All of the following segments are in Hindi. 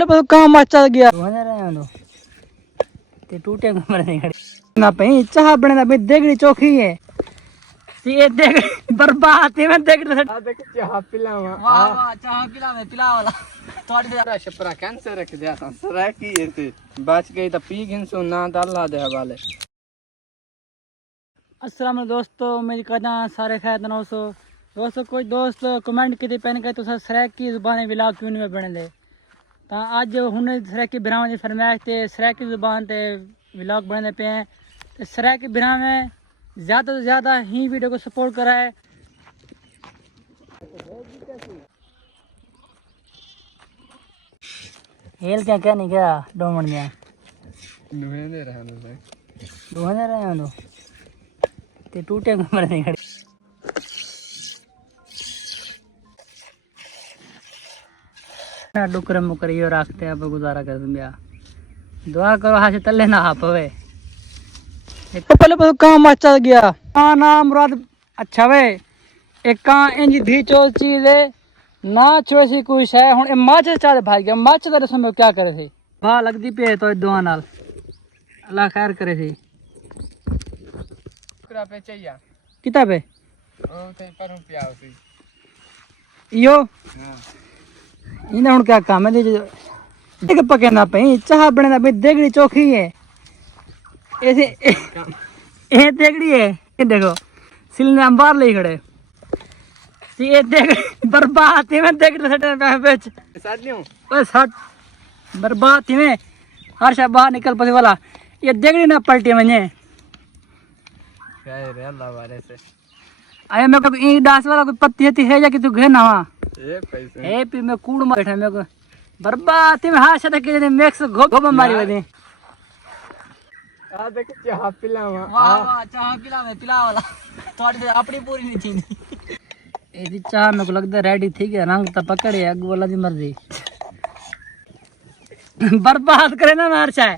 पहले पता कहाँ मच चल गया ते टूटे कमरे नहीं खड़े ना पई चाह बने ना भाई देगड़ी चौखी है ये देख बर्बाद है मैं देख रहा देख चाह पिलावा वाह वाह चाह पिला वाला थोड़ी देर छपरा कैंसर रख दिया था सरा की ये थे बच गई तो पी गिनसो ना तो अल्लाह दे हवाले। अस्सलाम वालेकुम दोस्तों, मेरी कहना सारे खैर नौसो दोस्तों। कोई दोस्त कमेंट की पहन के तो सरेक की जुबान विलाग क्यों नहीं बने दे तो अज हुन सरेक की बिराव की फरमाइश ते सरेक की जुबान ते विलाग बने पे हैं तो सरेक की बिराव में ज़्यादा से ज़्यादा ही वीडियो को सपोर्ट करा है। हेल क्या नहीं क्या डोमन में दुहेने रहने से दुहने रहे हैं तो ते टूटे कमरे नहीं खड़े ना डुकर मुकर यो रखते हैं अब गुजारा कर दूं बिया दुआ करो हाथ से तले ना आ पवे तो पहले पता कहाँ मच चल गया कहाँ ना मुराद अच्छा वे एक कहाँ इंज धी चोल चीज है ना छोड़ सी कोई है हुन माच चाल भाग गया माच तेरे समय क्या करे थे वाह लगदी पे तो दुआ नाल अल्लाह खैर करे थे कुकरा पे चाहिए किताब है ओ ते पर रुपया उसी यो हां इन्हें हुन क्या काम है देख पके ना पई चाह बने ना भाई देगड़ी चौखी है ऐसे ये देगड़ी है ये देखो सिलने हम बाहर ले खड़े ये देख बर्बाद है मैं देख रहा बेच साथ लियो बस हट बर्बाद है हर शा बाहर निकल पसे वाला ये देगड़ी ना पलटी मने खैर अल्लाह वाले से आया मेरे को ई दास वाला कोई पत्ती हती है या कि तू घे ना ए पैसे ए पी मैं कूड़ में बैठा मेरे को बर्बाद है हां से के मैक्स घोब मारी वदे आ देख चाह पिलावा वाह वाह चाह पिला वाला थोड़ी देर अपनी पूरी नहीं थी एदी चाह मेरे को लगता रेडी थी गया रंग तो पकड़े अग वाला दी मर्जी बर्बाद करे ना मार चाहे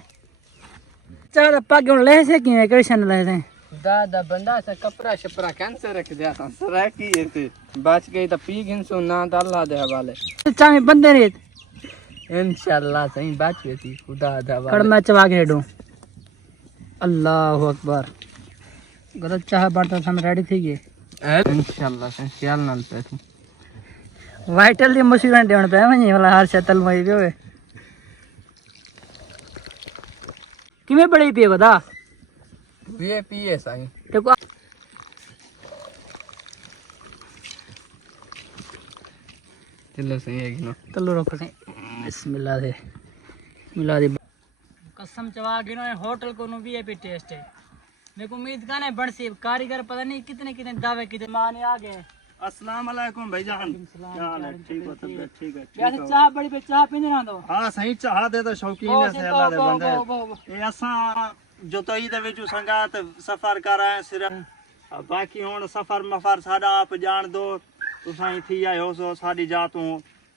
चाह पग ले से कि कृष्ण ले से दादा बंदा सा कपड़ा छपरा कैंसर रख दिया था सरा की ये थे बच गई तो पी गिनसो ना तो अल्लाह दे हवाले। चाह में बंदे रे इंशाल्लाह सही बच गई थी खुदा दे हवाले कड़ मैं चबा के हेडू अल्लाह अकबर गलत चाह बांटता था मैं रेडी थी गए इंशाल्लाह से ख्याल नाल पे थी वाइटल दी मुसीबत देण पे मनी वाला हर शतल मई पे किमे बड़ी पे बता ये पिए सही देखो चलो सही है कि ना चलो रोको से बिस्मिल्लाह से मिला दे कसम चवा गिनो होटल को नो वीआईपी टेस्ट है मेरे को उम्मीद का नहीं बड़सी कारीगर पता नहीं कितने कितने दावे कितने माने आ गए। अस्सलाम वालेकुम भाईजान, क्या हाल है? ठीक हो? तबीयत ठीक है? वैसे चाह बड़ी पे चाह पीने ना दो हाँ सही चाह दे तो शौकीन है से अल्लाह दे बंदे ये असा जो तो ई दे विच संगात सफर कर आए सिर्फ बाकी हुन सफर मफर साडा आप जान दो तुसां ही थी आए हो सो साडी जातों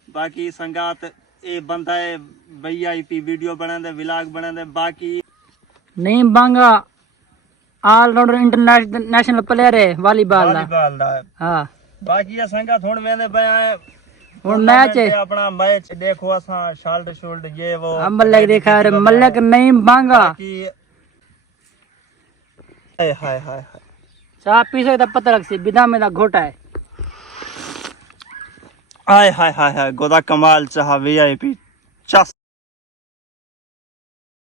बाकी संगात ए बंदा है वीआईपी वीडियो बनांदे व्लॉग बनांदे बाकी नहीं बांगा ऑलराउंडर इंटरनेशनल प्लेयर है वॉलीबॉल दा हां बाकी ये संगात हुन वेंदे पे आए और मैच है अपना मैच देखो असा शॉल्ड शोल्ड ये वो हम मल्लक देखा रे मल्लक नहीं बांगा हाय हाय हाय चाह पी सकता पता लग सी बिना में ना घोटा है हाय हाय हाय हाय गोदा कमाल चाह वीआईपी